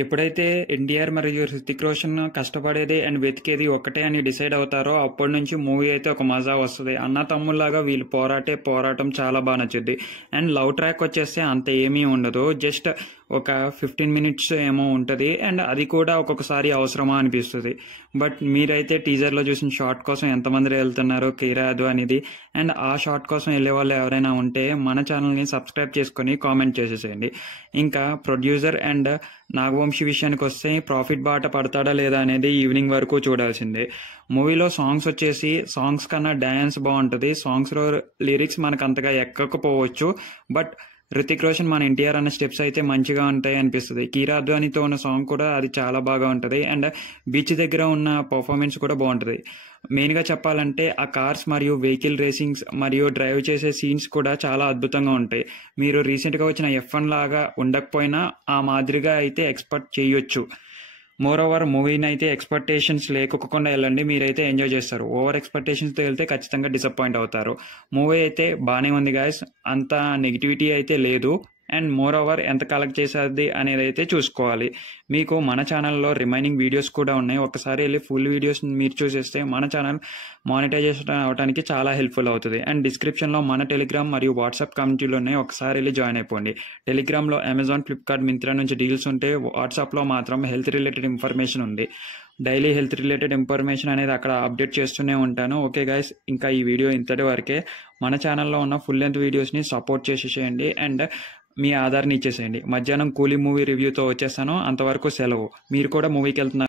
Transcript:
ఎప్పుడైతే ఎన్టీఆర్ మరియు హృతిక్ రోషన్ కష్టపడేది అండ్ వెతికేది ఒకటే అని డిసైడ్ అవుతారో అప్పటి నుంచి మూవీ అయితే ఒక మజా వస్తుంది. అన్న తమ్ముళ్ళలాగా వీళ్ళు పోరాటం చాలా బాగా నచ్చుద్ది. అండ్ లవ్ ట్రాక్ వచ్చేస్తే అంత ఏమీ ఉండదు, జస్ట్ ఒక 15 minutes ఏమో ఉంటుంది. అండ్ అది కూడా ఒక్కొక్కసారి అవసరమా అనిపిస్తుంది. బట్ మీరైతే టీజర్లో చూసిన షార్ట్ కోసం ఎంతమంది వెళ్తున్నారు కీరాదు అనేది, అండ్ ఆ షార్ట్ కోసం వెళ్ళే వాళ్ళు ఎవరైనా ఉంటే మన ఛానల్ని సబ్స్క్రైబ్ చేసుకొని కామెంట్ చేసేసేయండి. ఇంకా ప్రొడ్యూసర్ అండ్ నాగవంశీ విషయానికి వస్తే ప్రాఫిట్ బాట పడతాడా లేదా అనేది ఈవినింగ్ వరకు చూడాల్సిందే. మూవీలో సాంగ్స్ వచ్చేసి సాంగ్స్ కన్నా డ్యాన్స్ బాగుంటుంది. సాంగ్స్లో లిరిక్స్ మనకు అంతగా ఎక్కకపోవచ్చు, బట్ హృతిక్ రోషన్ మన ఎన్టీఆర్ అన్న స్టెప్స్ అయితే మంచిగా ఉంటాయి అనిపిస్తుంది. కీరా అద్వానీతో ఉన్న సాంగ్ కూడా అది చాలా బాగా ఉంటుంది. అండ్ బీచ్ దగ్గర ఉన్న పర్ఫార్మెన్స్ కూడా బాగుంటుంది. మెయిన్గా చెప్పాలంటే ఆ కార్స్ మరియు వెహికల్ రేసింగ్స్ మరియు డ్రైవ్ చేసే సీన్స్ కూడా చాలా అద్భుతంగా ఉంటాయి. మీరు రీసెంట్గా వచ్చిన F1 లాగా ఉండకపోయినా ఆ మాదిరిగా అయితే ఎక్స్పెక్ట్ చేయొచ్చు. మోర్ ఓవర్ మూవీని అయితే ఎక్స్పెక్టేషన్స్ లేకోకుండా వెళ్ళండి, మీరైతే ఎంజాయ్ చేస్తారు. ఓవర్ ఎక్స్పెక్టేషన్స్తో వెళ్తే ఖచ్చితంగా డిసప్పాయింట్ అవుతారు. మూవీ అయితే బాగానే ఉంది గాయస్, అంత నెగిటివిటీ అయితే లేదు. అండ్ మోర్ ఓవర్ ఎంత కలెక్ట్ చేసేది అనేది అయితే చూసుకోవాలి. మీకు మన ఛానల్లో రిమైనింగ్ వీడియోస్ కూడా ఉన్నాయి. ఒకసారి వెళ్ళి ఫుల్ వీడియోస్ మీరు చూసేస్తే మన ఛానల్ మానిటైజేషన్ అవడానికి చాలా హెల్ప్ఫుల్ అవుతుంది. అండ్ డిస్క్రిప్షన్లో మన టెలిగ్రామ్ మరియు వాట్సాప్ కమ్యూనిటీలు ఉన్నాయి, ఒకసారి వెళ్ళి జాయిన్ అయిపోండి. టెలిగ్రామ్లో అమెజాన్, ఫ్లిప్కార్ట్, మింత్రా నుంచి డీల్స్ ఉంటే వాట్సాప్లో మాత్రం హెల్త్ రిలేటెడ్ ఇన్ఫర్మేషన్ ఉంది. డైలీ హెల్త్ రిలేటెడ్ ఇన్ఫర్మేషన్ అనేది అక్కడ అప్డేట్ చేస్తూనే ఉంటాను. ఓకే గైస్, ఇంకా ఈ వీడియో ఇంతటి వరకే. మన ఛానల్లో ఉన్న ఫుల్ లెంత్ వీడియోస్ని సపోర్ట్ చేసేసేయండి అండ్ మీ ఆధార్ని ఇచ్చేసేయండి. మధ్యాహ్నం కూలీ మూవీ రివ్యూతో వచ్చేస్తాను. అంతవరకు సెలవు. మీరు కూడా మూవీకి వెళ్తున్నారు.